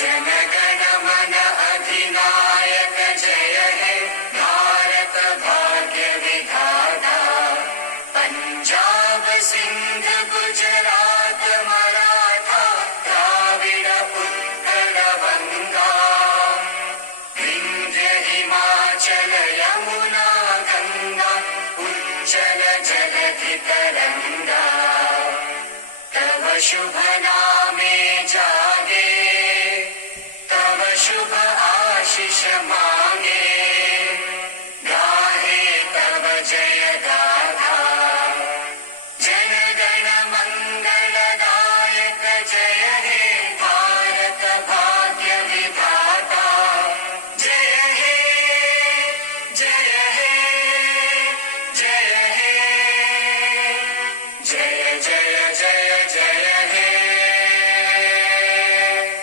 जनगण मन अधिनायक जय हे भारत भाग्य विधाता। पंजाब सिंध गुजरात मराठा द्राविड़ उत्कल बंगा। विंध्य हिमाचल यमुना गंगा उच्चल जलधि तरंगा। तव शुभ